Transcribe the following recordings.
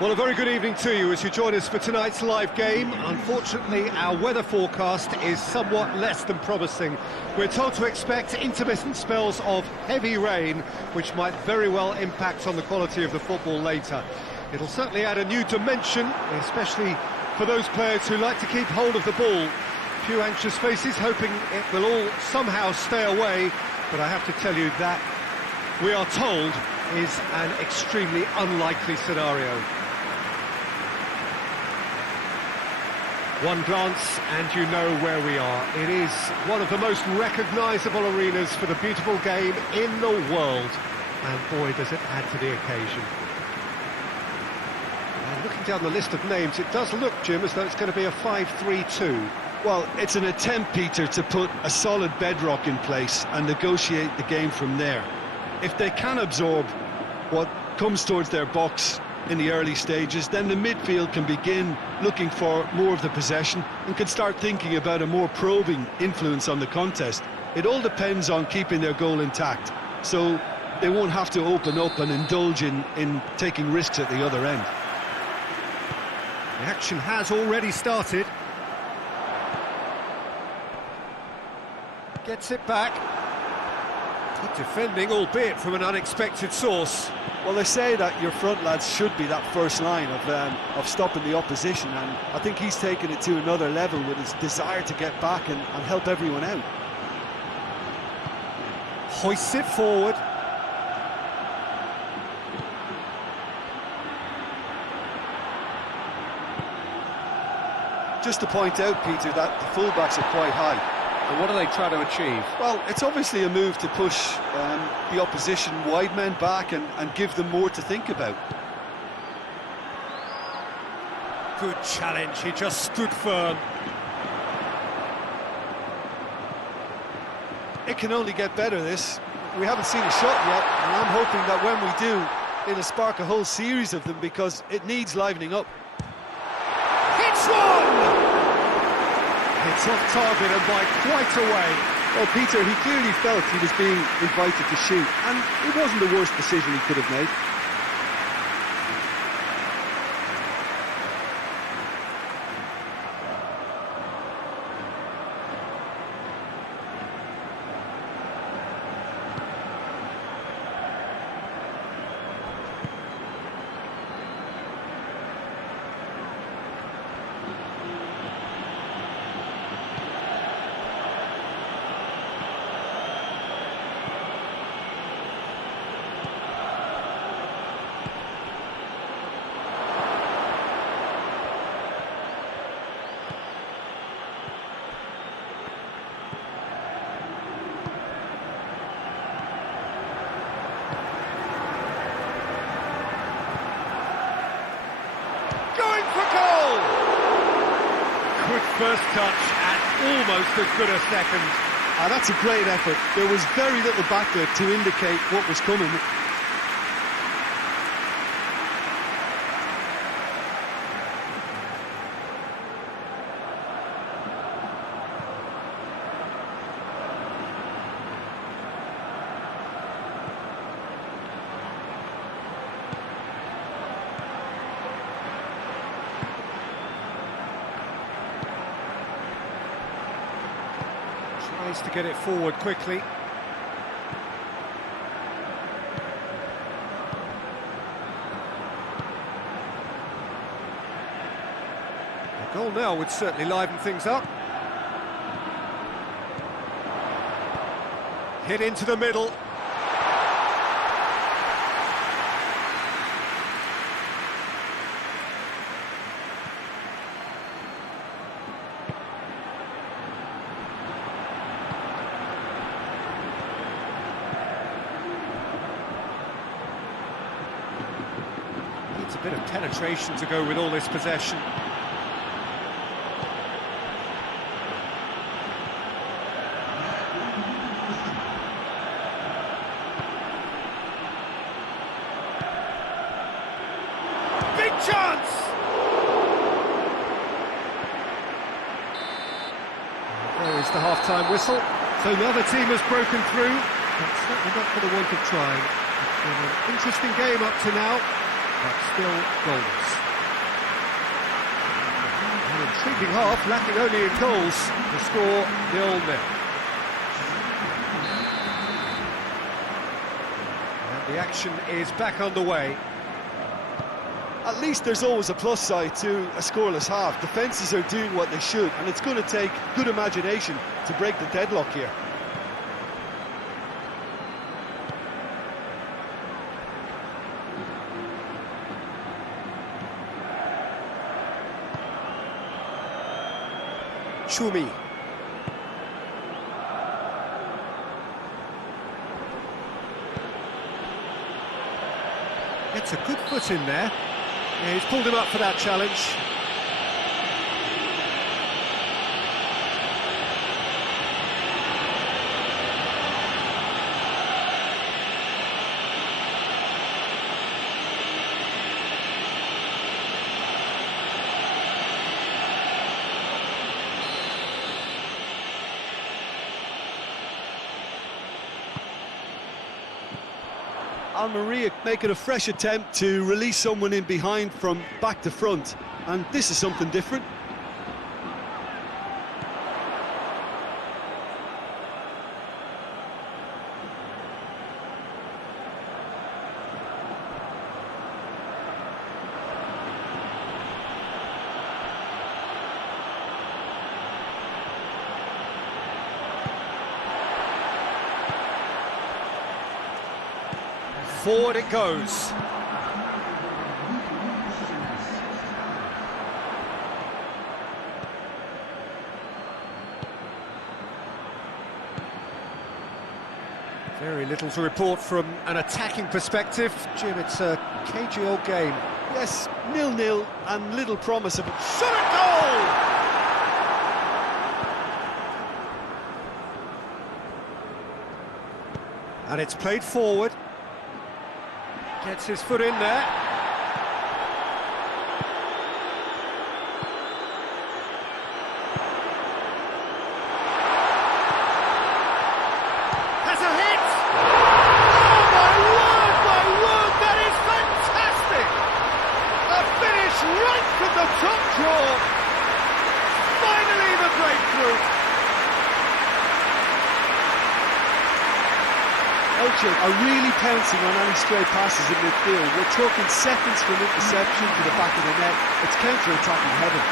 Well, a very good evening to you as you join us for tonight's live game. Unfortunately, our weather forecast is somewhat less than promising. We're told to expect intermittent spells of heavy rain, which might very well impact on the quality of the football later. It'll certainly add a new dimension, especially for those players who like to keep hold of the ball. A few anxious faces hoping it will all somehow stay away, but I have to tell you that we are told is an extremely unlikely scenario. One glance and you know where we are. It is one of the most recognisable arenas for the beautiful game in the world. And boy, does it add to the occasion. And looking down the list of names, it does look, Jim, as though it's going to be a 5-3-2. Well, it's an attempt, Peter, to put a solid bedrock in place and negotiate the game from there. If they can absorb what comes towards their box in the early stages, then the midfield can begin looking for more of the possession and can start thinking about a more probing influence on the contest. It all depends on keeping their goal intact, so they won't have to open up and indulge in taking risks at the other end. The action has already started. Gets it back. Good defending, albeit from an unexpected source. Well, they say that your front lads should be that first line of stopping the opposition, and I think he's taken it to another level with his desire to get back and help everyone out. Hoists it forward. Just to point out, Peter, that the fullbacks are quite high. And what are they trying to achieve? Well, it's obviously a move to push the opposition wide men back and give them more to think about. Good challenge, he just stood firm. It can only get better, this. We haven't seen a shot yet, and I'm hoping that when we do, it'll spark a whole series of them because it needs livening up. Hits one! It's off target and by quite a way. Well, Peter, he clearly felt he was being invited to shoot, and it wasn't the worst decision he could have made. Quick first touch and almost as good a second. That's a great effort. There was very little back there to indicate what was coming. Tries to get it forward quickly. A goal now would certainly liven things up. Hit into the middle. Needs a bit of penetration to go with all this possession. Big chance! There is the half-time whistle. So the other team has broken through, but certainly not for the want of trying. It's been an interesting game up to now. but still goalless. An intriguing half, lacking only in goals. The score 0-0. And the action is back underway. At least there's always a plus side to a scoreless half. Defences are doing what they should, and it's going to take good imagination to break the deadlock here. Chumi. Gets a good foot in there. Yeah, he's pulled him up for that challenge. Almeria making a fresh attempt to release someone in behind from back to front, and this is something different. Forward it goes. Very little to report from an attacking perspective. Jim, it's a cagey old game. Yes, 0-0 and little promise of a shot at goal! And it's played forward. Gets his foot in there. Has a hit! Oh my word, that is fantastic! A finish right from the top draw. Finally the breakthrough. Elche are really pouncing on any stray passes in midfield. We're talking seconds from interception to the back of the net. It's counter-attacking heaven.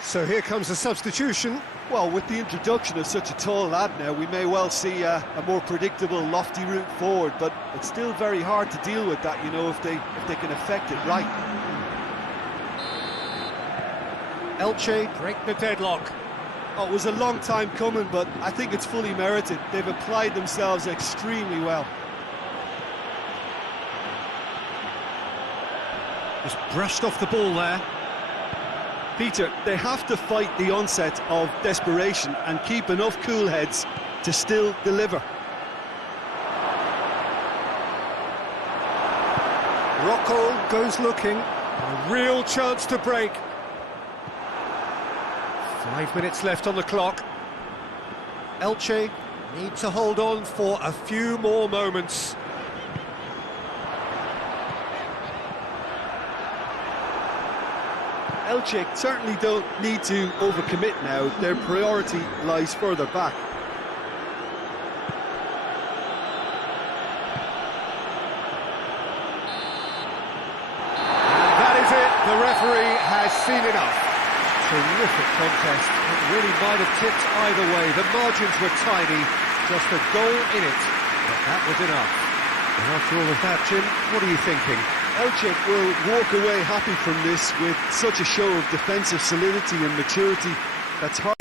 So here comes a substitution. Well, with the introduction of such a tall lad now, we may well see a more predictable, lofty route forward, but it's still very hard to deal with that, you know, if they can affect it right. Elche break the deadlock. Oh, it was a long time coming, but I think it's fully merited. They've applied themselves extremely well. Just brushed off the ball there. Peter, they have to fight the onset of desperation and keep enough cool heads to still deliver. Rocco goes looking. A real chance to break. 5 minutes left on the clock. Elche need to hold on for a few more moments. Elche certainly don't need to overcommit now. Their priority lies further back. And that is it. The referee has seen enough. Terrific contest. It really might have tipped either way. The margins were tiny. Just a goal in it. But that was enough. And after all of that, Jim, what are you thinking? Elche will walk away happy from this with such a show of defensive solidity and maturity that's hard.